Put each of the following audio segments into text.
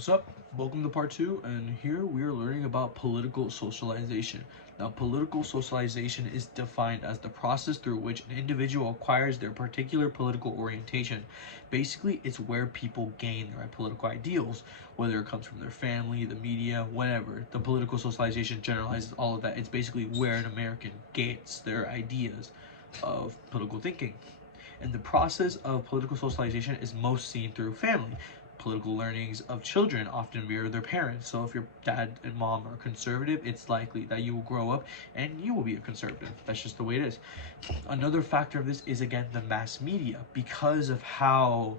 What's up? Welcome to part two, and here we are learning about political socialization. Now, political socialization is defined as the process through which an individual acquires their particular political orientation. Basically, it's where people gain their political ideals, whether it comes from their family, the media, whatever. The political socialization generalizes all of that. It's basically where an American gets their ideas of political thinking. And the process of political socialization is most seen through family. Political learnings of children often mirror their parents. So if your dad and mom are conservative, it's likely that you will grow up and you will be a conservative. That's just the way it is. Another factor of this is, again, the mass media. Because of how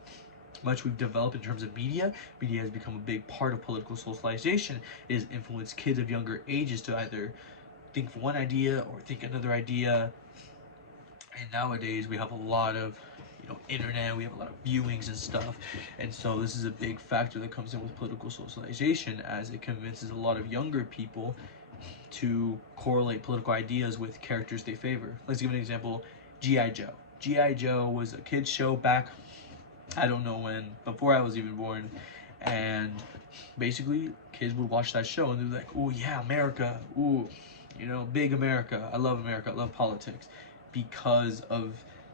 much we've developed in terms of media has become a big part of political socialization. It has influenced kids of younger ages to either think one idea or think another idea. And nowadays we have a lot of internet, we have a lot of viewings and stuff, and so this is a big factor that comes in with political socialization, as it convinces a lot of younger people to correlate political ideas with characters they favor. Let's give an example. Gi Joe was a kids show back, I don't know when, before I was even born, and basically kids would watch that show and they'd be like, oh yeah, America, ooh, big America, I love politics, because of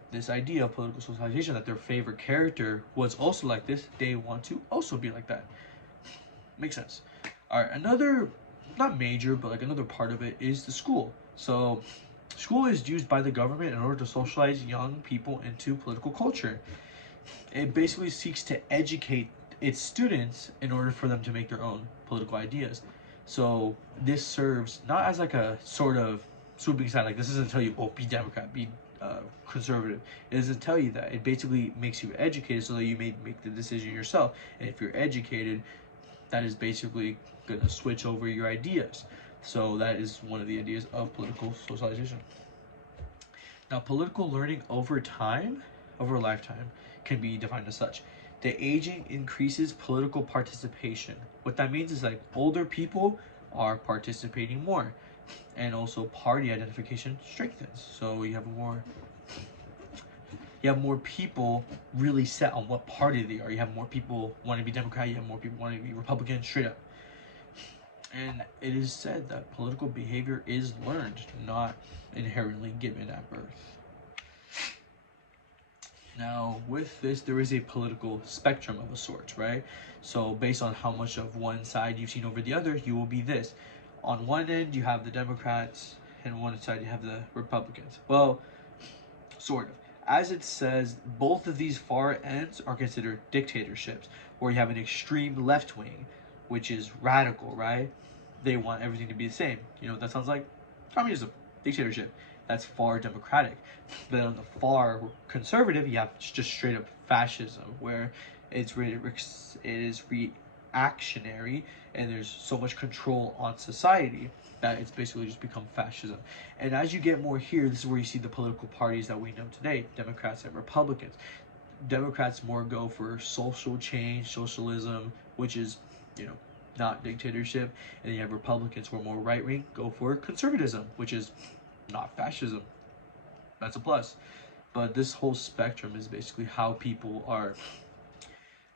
this idea of political socialization, that their favorite character was also like this, they want to also be like that. Makes sense. All right, another, not major, but like another part of it is the school. So school is used by the government in order to socialize young people into political culture. It basically seeks to educate its students in order for them to make their own political ideas. So this serves not as like a sort of swooping sign, like this doesn't tell you, oh, be Democrat, be conservative. It doesn't tell you that. It basically makes you educated so that you may make the decision yourself. And if you're educated, that is basically going to switch over your ideas. So that is one of the ideas of political socialization. Now, political learning over time, over a lifetime, can be defined as such. The aging increases political participation. What that means is like older people are participating more, and also party identification strengthens. So you have more people really set on what party they are. You have more people wanting to be Democrat, you have more people wanting to be Republican, straight up. And it is said that political behavior is learned, not inherently given at birth. Now, with this, there is a political spectrum of a sort, right? So based on how much of one side you've seen over the other, you will be this. On one end, you have the Democrats, and on one side, you have the Republicans. Well, sort of. As it says, both of these far ends are considered dictatorships, where you have an extreme left wing, which is radical, right? They want everything to be the same. You know what that sounds like? Communism, dictatorship. That's far democratic. But on the far conservative, you have just straight up fascism, where it is reactionary, and there's so much control on society that it's basically just become fascism. And as you get more here, this is where you see the political parties that we know today, Democrats and Republicans. Democrats more go for social change, socialism, which is, not dictatorship. And then you have Republicans who are more right-wing, go for conservatism, which is not fascism. That's a plus. But this whole spectrum is basically how people are,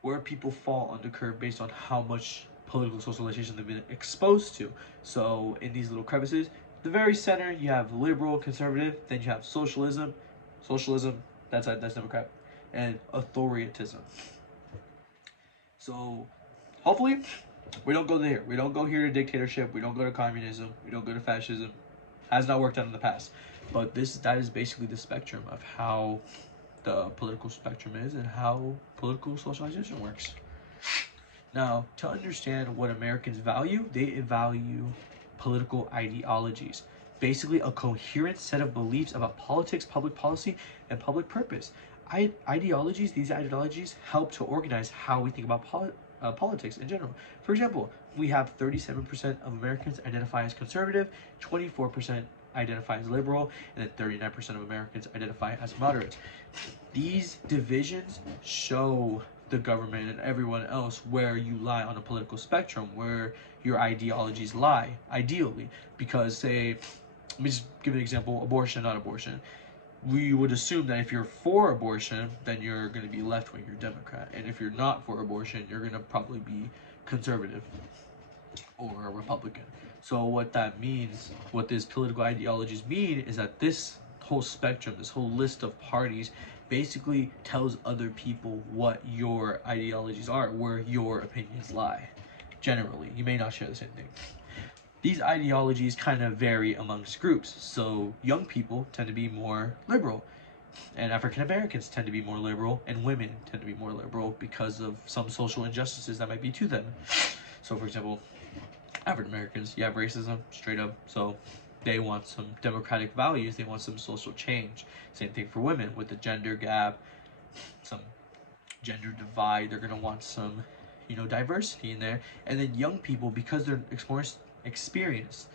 where people fall on the curve based on how much political socialization they've been exposed to. So in these little crevices, the very center, you have liberal, conservative, then you have socialism, that's Democrat, and authoritarianism. So hopefully we don't go there. We don't go here to dictatorship, we don't go to communism, we don't go to fascism. Has not worked out in the past. But that is basically the spectrum of how the political spectrum is and how political socialization works. Now, to understand what Americans value, they value political ideologies. Basically, a coherent set of beliefs about politics, public policy, and public purpose. These ideologies help to organize how we think about politics in general. For example, we have 37% of Americans identify as conservative, 24% identify as liberal, and then 39% of Americans identify as moderate. These divisions show the government and everyone else where you lie on a political spectrum, where your ideologies lie, ideally. Because, say, let me just give an example, abortion, not abortion. we would assume that if you're for abortion, then you're going to be left-wing, you're Democrat. And if you're not for abortion, you're going to probably be conservative or a Republican. So what that means, what these political ideologies mean, is that this whole spectrum, this whole list of parties, basically tells other people what your ideologies are, where your opinions lie. Generally, you may not share the same thing. These ideologies kind of vary amongst groups. So young people tend to be more liberal, and African Americans tend to be more liberal, and women tend to be more liberal because of some social injustices that might be to them. So, for example, African Americans, you have racism straight up, so they want some democratic values, they want some social change. Same thing for women with the gender gap, some gender divide, they're gonna want some, diversity in there. And then young people, because they're more experienced,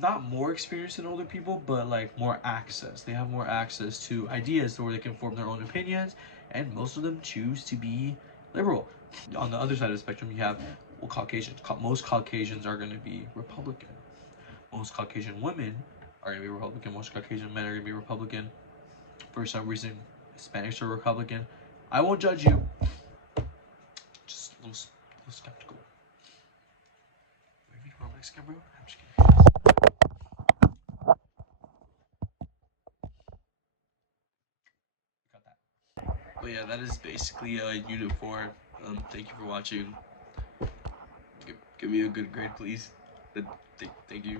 not more experienced than older people, but like more access. They have more access to ideas where they can form their own opinions, and most of them choose to be liberal. On the other side of the spectrum, you have Caucasians. Most Caucasians are going to be Republican. Most Caucasian women are going to be Republican. Most Caucasian men are going to be Republican. For some reason, Hispanics are Republican. I won't judge you. Just a little skeptical. Maybe we're Mexican, bro. I'm just kidding. Got that. But yeah, that is basically Unit 4. Thank you for watching. Give me a good grade, please. Thank you.